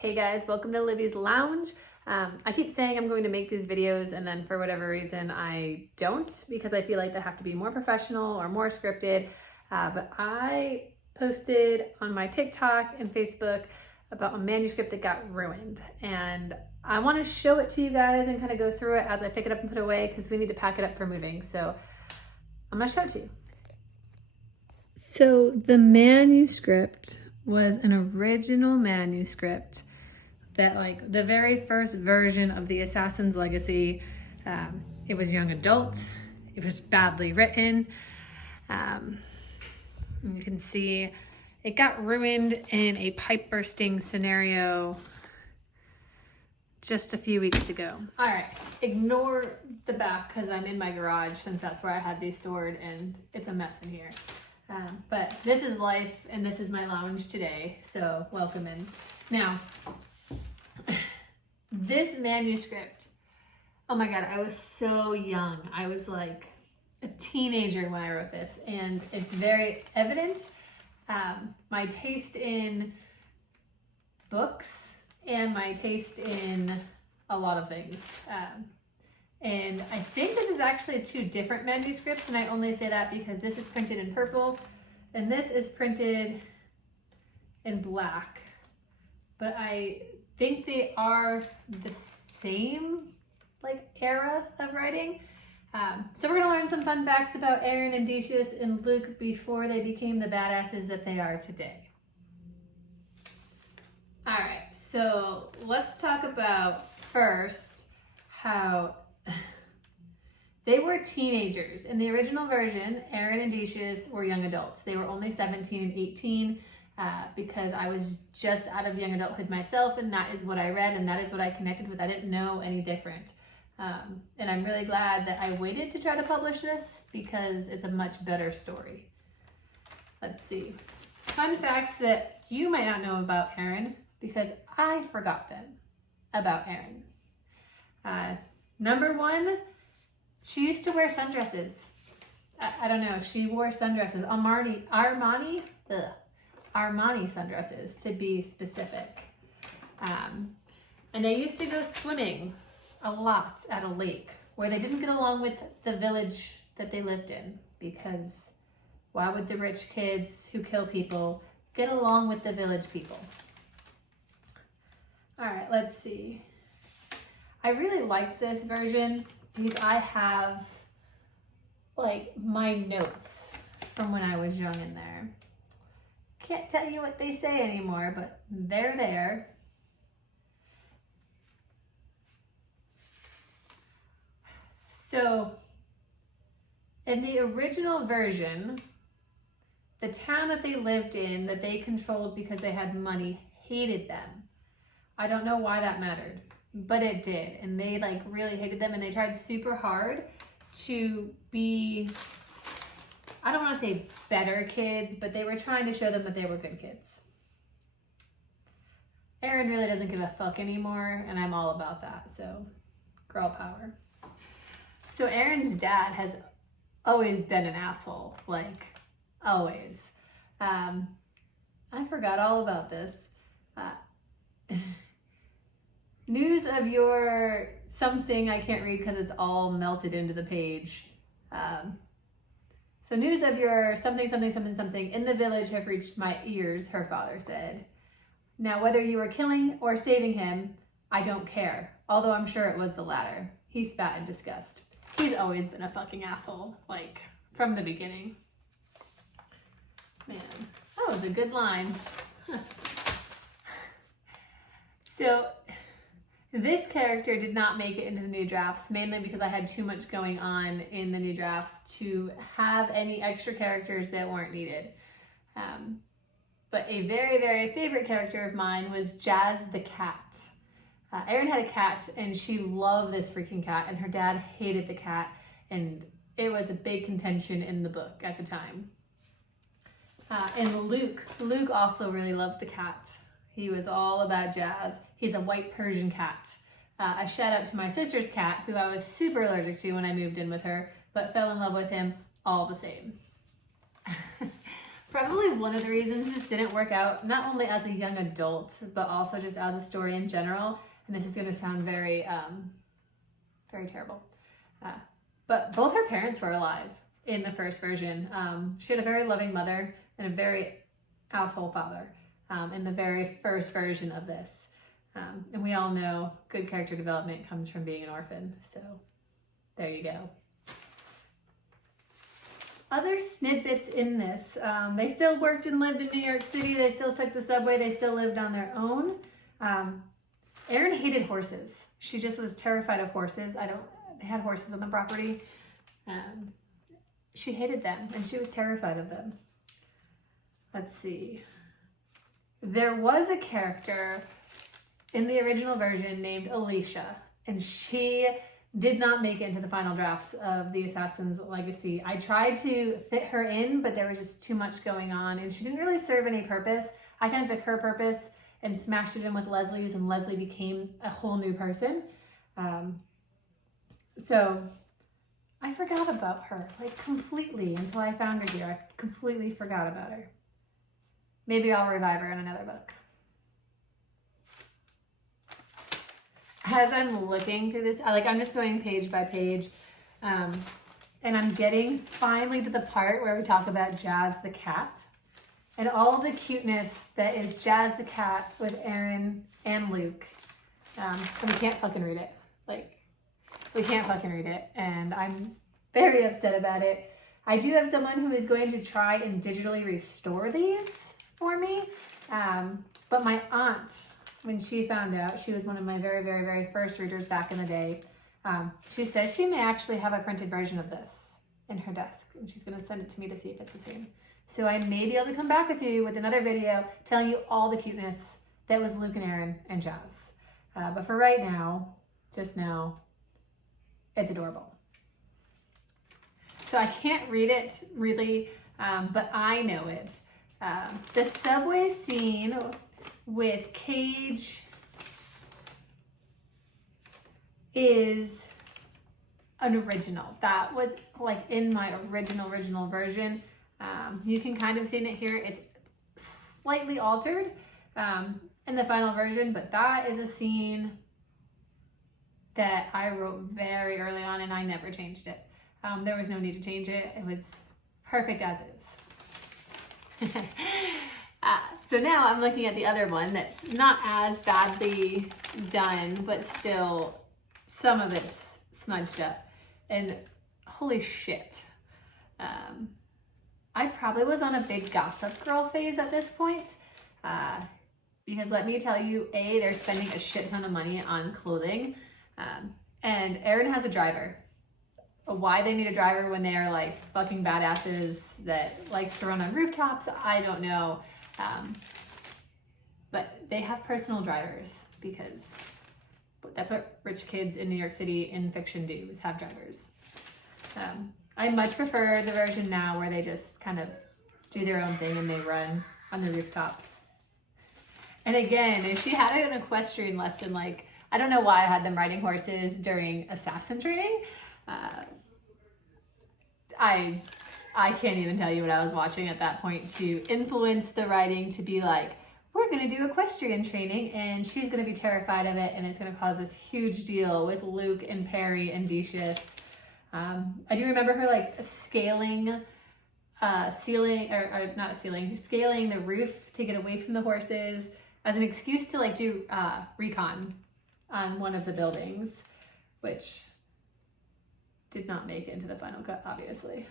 Hey guys, welcome to Libby's Lounge. I keep saying I'm going to make these videos and then for whatever reason I don't, because I feel like they have to be more professional or more scripted. But I posted on my TikTok and Facebook about a manuscript that got ruined, and I want to show it to you guys and kind of go through it as I pick it up and put it away because we need to pack it up for moving. So I'm going to show it to you. So the manuscript was an original manuscript that, like, the very first version of the Assassin's Legacy, it was young adult, it was badly written. You can see it got ruined in a pipe bursting scenario just a few weeks ago. All right, ignore the back because I'm in my garage since that's where I had these stored and it's a mess in here. But this is life and this is my lounge today, so welcome in. Now, this manuscript, oh my God, I was so young. I was like a teenager when I wrote this, and it's very evident my taste in books and my taste in a lot of things. And I think this is actually two different manuscripts, and I only say that because this is printed in purple and this is printed in black. But I think they are the same like era of writing. So we're gonna learn some fun facts about Aaron and Decius and Luke before they became the badasses that they are today. All right, so let's talk about first how they were teenagers. In the original version, Aaron and Decius were young adults. They were only 17 and 18 because I was just out of young adulthood myself, and that is what I read and that is what I connected with. I didn't know any different. And I'm really glad that I waited to try to publish this because it's a much better story. Let's see. Fun facts that you might not know about Aaron because I forgot them about Aaron. Number one, she used to wear sundresses. I don't know, she wore sundresses. Armani sundresses to be specific. And they used to go swimming a lot at a lake where they didn't get along with the village that they lived in, because why would the rich kids who kill people get along with the village people? All right, let's see. I really like this version because I have like my notes from when I was young in there. Can't tell you what they say anymore, but they're there. So in the original version, the town that they lived in, that they controlled because they had money, hated them. I don't know why that mattered, but it did. And they like really hated them, and they tried super hard to be, I don't want to say better kids, but they were trying to show them that they were good kids. Aaron really doesn't give a fuck anymore, and I'm all about that, so girl power. So Aaron's dad has always been an asshole, like always. I forgot all about this. News of your something, I can't read because it's all melted into the page. So news of your something in the village have reached my ears, her father said. Now, whether you were killing or saving him, I don't care, although I'm sure it was the latter. He spat in disgust. He's always been a fucking asshole, like, from the beginning. Man, that was a good line. So, this character did not make it into the new drafts, mainly because I had too much going on in the new drafts to have any extra characters that weren't needed. But a very, very favorite character of mine was Jazz the cat. Erin had a cat, and she loved this freaking cat, and her dad hated the cat, and it was a big contention in the book at the time. And Luke also really loved the cat. He was all about Jazz. He's a white Persian cat. A shout out to my sister's cat, who I was super allergic to when I moved in with her, but fell in love with him all the same. Probably one of the reasons this didn't work out, not only as a young adult, but also just as a story in general. And this is going to sound very, very terrible. But both her parents were alive in the first version. She had a very loving mother and a very asshole father in the very first version of this. And we all know good character development comes from being an orphan. So there you go. Other snippets in this, they still worked and lived in New York City. They still took the subway. They still lived on their own. Erin hated horses. She just was terrified of horses. They had horses on the property. She hated them and she was terrified of them. Let's see. There was a character in the original version named Alicia, and she did not make it into the final drafts of The Assassin's Legacy. I tried to fit her in, but there was just too much going on, and she didn't really serve any purpose. I kind of took her purpose and smashed it in with Leslie's, and Leslie became a whole new person. So I forgot about her, like completely, until I found her here. I completely forgot about her. Maybe I'll revive her in another book. As I'm looking through this, I'm just going page by page, and I'm getting finally to the part where we talk about Jazz the cat and all the cuteness that is Jazz the cat with Erin and Luke. And we can't fucking read it. We can't fucking read it, and I'm very upset about it. I do have someone who is going to try and digitally restore these for me, but my aunt, when she found out, she was one of my very, very, very first readers back in the day, she says she may actually have a printed version of this in her desk, and she's going to send it to me to see if it's the same. So I may be able to come back with you with another video telling you all the cuteness that was Luke and Erin and Jazz. But for right now, just now, it's adorable. So I can't read it really, but I know it. The subway scene with Cage is an original. That was like in my original version. You can kind of see it here. It's slightly altered in the final version, but that is a scene that I wrote very early on and I never changed it. There was no need to change it. It was perfect as is. So now I'm looking at the other one that's not as badly done, but still some of it's smudged up. And holy shit. I probably was on a big Gossip Girl phase at this point. Because let me tell you, they're spending a shit ton of money on clothing. And Erin has a driver. Why they need a driver when they are like fucking badasses that likes to run on rooftops, I don't know. But they have personal drivers because that's what rich kids in New York City in fiction do, is have drivers. I much prefer the version now where they just kind of do their own thing and they run on the rooftops. And again, if she had an equestrian lesson, like, I don't know why I had them riding horses during assassin training. I can't even tell you what I was watching at that point to influence the writing to be like, we're going to do equestrian training and she's going to be terrified of it and it's going to cause this huge deal with Luke and Perry and Decius. I do remember her like scaling the roof to get away from the horses as an excuse to like do recon on one of the buildings, which did not make it into the final cut, obviously.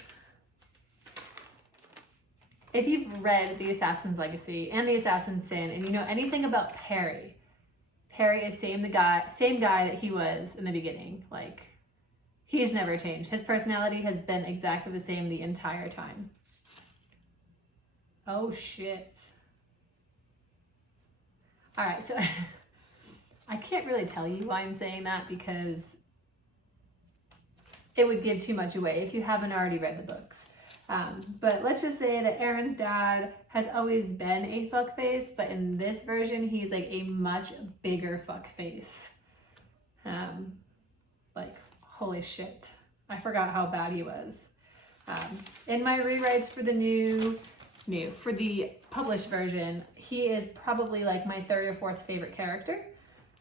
If you've read The Assassin's Legacy and The Assassin's Sin and you know anything about Perry is same guy that he was in the beginning. Like, he's never changed. His personality has been exactly the same the entire time. Oh shit. All right, so I can't really tell you why I'm saying that because it would give too much away if you haven't already read the books. But let's just say that Erin's dad has always been a fuckface, but in this version, he's like a much bigger fuckface. Like, holy shit. I forgot how bad he was. In my rewrites for the new new. For the published version, he is probably like my third or fourth favorite character.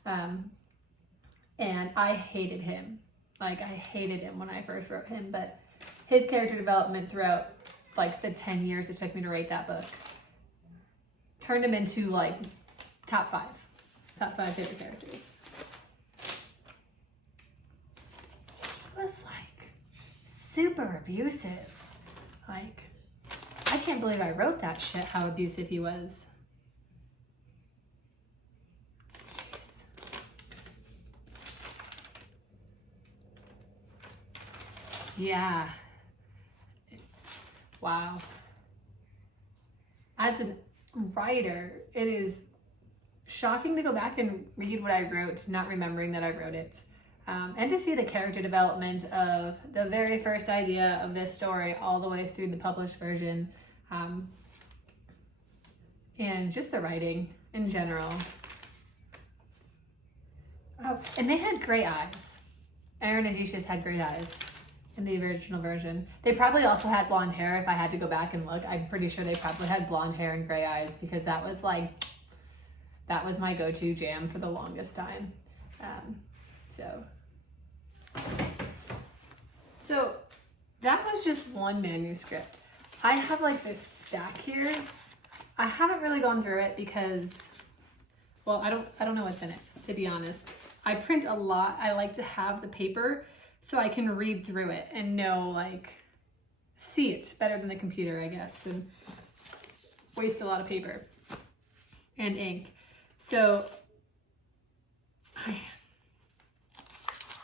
And I hated him. Like, I hated him when I first wrote him, but his character development throughout like the 10 years it took me to write that book turned him into like top five favorite characters. He was like super abusive. Like, I can't believe I wrote that shit, how abusive he was. Jeez. Yeah. Wow. As a writer, it is shocking to go back and read what I wrote, not remembering that I wrote it. And to see the character development of the very first idea of this story all the way through the published version. And just the writing in general. Oh, and they had gray eyes. Aaron and Decius had gray eyes in the original version. They probably also had blonde hair. If I had to go back and look, I'm pretty sure they probably had blonde hair and gray eyes, because that was my go-to jam for the longest time. So that was just one manuscript. I have like this stack here. I haven't really gone through it because, well, I don't know what's in it, to be honest. I print a lot. I like to have the paper so I can read through it and know, like, see it better than the computer, I guess, and waste a lot of paper and ink. So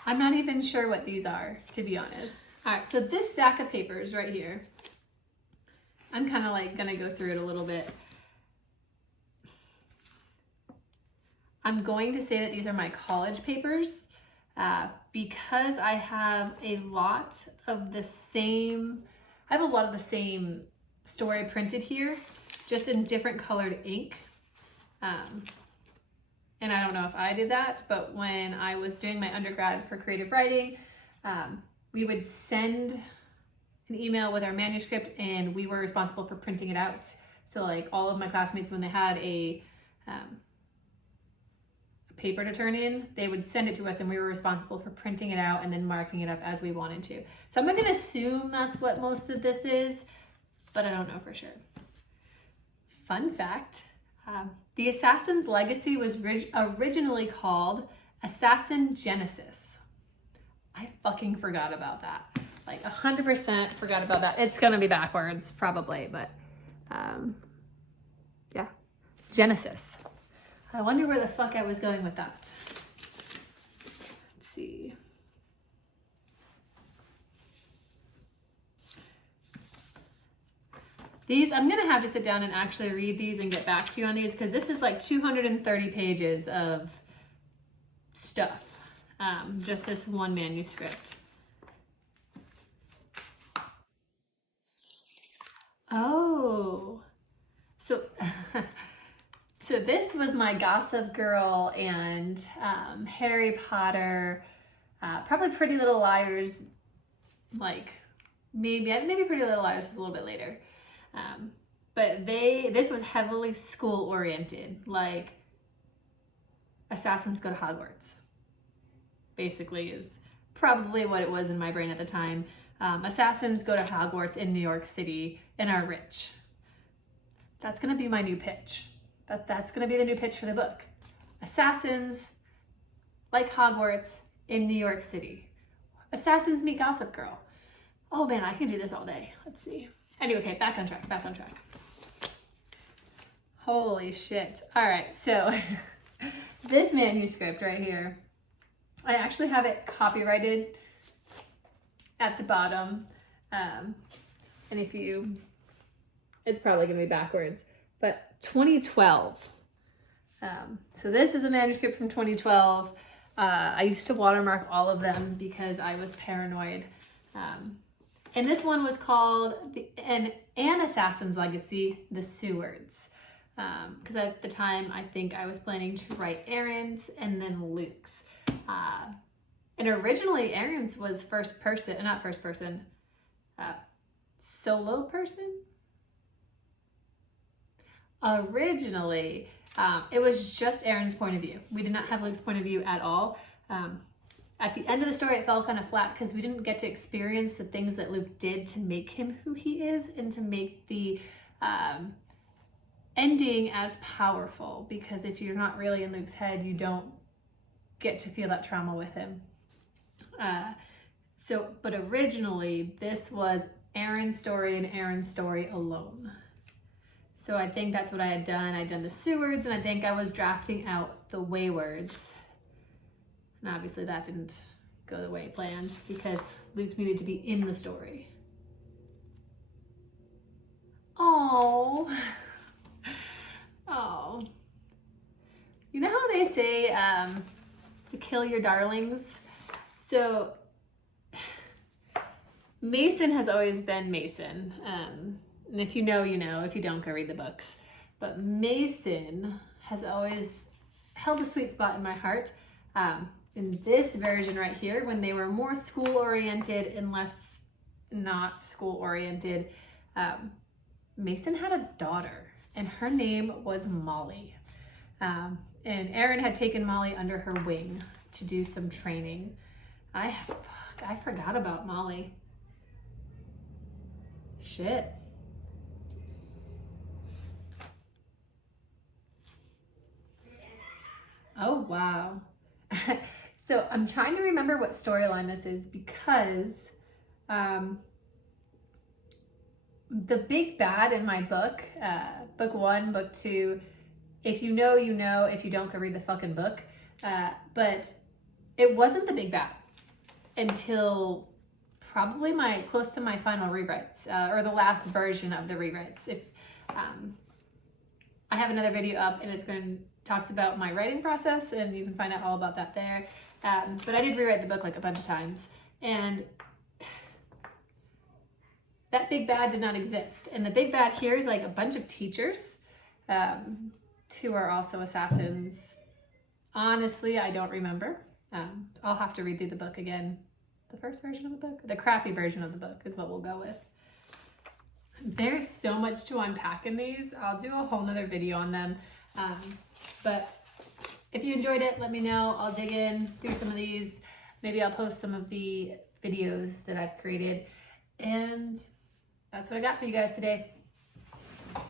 I'm not even sure what these are, to be honest. All right, so this stack of papers right here, I'm kind of like gonna go through it a little bit. I'm going to say that these are my college papers because I have a lot of the same story printed here, just in different colored ink. And I don't know if I did that, but when I was doing my undergrad for creative writing, we would send an email with our manuscript and we were responsible for printing it out. So like all of my classmates, when they had a paper to turn in, they would send it to us and we were responsible for printing it out and then marking it up as we wanted to. So I'm going to assume that's what most of this is, but I don't know for sure. Fun fact, the Assassin's Legacy was originally called Assassin Genesis. I fucking forgot about that. Like 100% forgot about that. It's going to be backwards probably, but yeah, Genesis. I wonder where the fuck I was going with that. Let's see. These, I'm gonna have to sit down and actually read these and get back to you on these, because this is like 230 pages of stuff. Just this one manuscript. Oh, so so this was my Gossip Girl and Harry Potter, probably Pretty Little Liars, like maybe Pretty Little Liars was a little bit later. But this was heavily school oriented, like assassins go to Hogwarts, basically is probably what it was in my brain at the time. Assassins go to Hogwarts in New York City and are rich. That's gonna be my new pitch. That's gonna be the new pitch for the book. Assassins like Hogwarts in New York City. Assassins meet Gossip Girl. Oh man, I can do this all day. Let's see. Anyway, okay, back on track. Holy shit. All right, so this manuscript right here, I actually have it copyrighted at the bottom. And it's probably gonna be backwards, but 2012. So this is a manuscript from 2012. I used to watermark all of them because I was paranoid. And this one was called An Assassin's Legacy, The Sewards. Because at the time, I think I was planning to write Aaron's and then Luke's. And originally, Aaron's was solo person. originally, it was just Aaron's point of view. We did not have Luke's point of view at all. At the end of the story, it fell kind of flat because we didn't get to experience the things that Luke did to make him who he is and to make the ending as powerful. Because if you're not really in Luke's head, you don't get to feel that trauma with him. But originally, this was Aaron's story and Aaron's story alone. So I think that's what I had done. I'd done the Sewards, and I think I was drafting out the Waywards. And obviously that didn't go the way planned because Luke needed to be in the story. Oh, oh. You know how they say to kill your darlings? So Mason has always been Mason. And if you know, you know. If you don't, go read the books. But Mason has always held a sweet spot in my heart. In this version right here, when they were more school-oriented and less not school-oriented, Mason had a daughter, and her name was Molly. And Erin had taken Molly under her wing to do some training. I forgot about Molly. Shit. Oh, wow. So I'm trying to remember what storyline this is because the big bad in my book, book 1, book 2, if you know, you know. If you don't, go read the fucking book. But it wasn't the big bad until probably close to my final rewrites, or the last version of the rewrites. If I have another video up and it's talks about my writing process, and you can find out all about that there. But I did rewrite the book like a bunch of times, and that big bad did not exist. And the big bad here is like a bunch of teachers who are also assassins. Honestly, I don't remember. I'll have to read through the book again. The first version of the book? The crappy version of the book is what we'll go with. There's so much to unpack in these. I'll do a whole nother video on them. But if you enjoyed it, let me know. I'll dig in through some of these. Maybe I'll post some of the videos that I've created. And that's what I got for you guys today.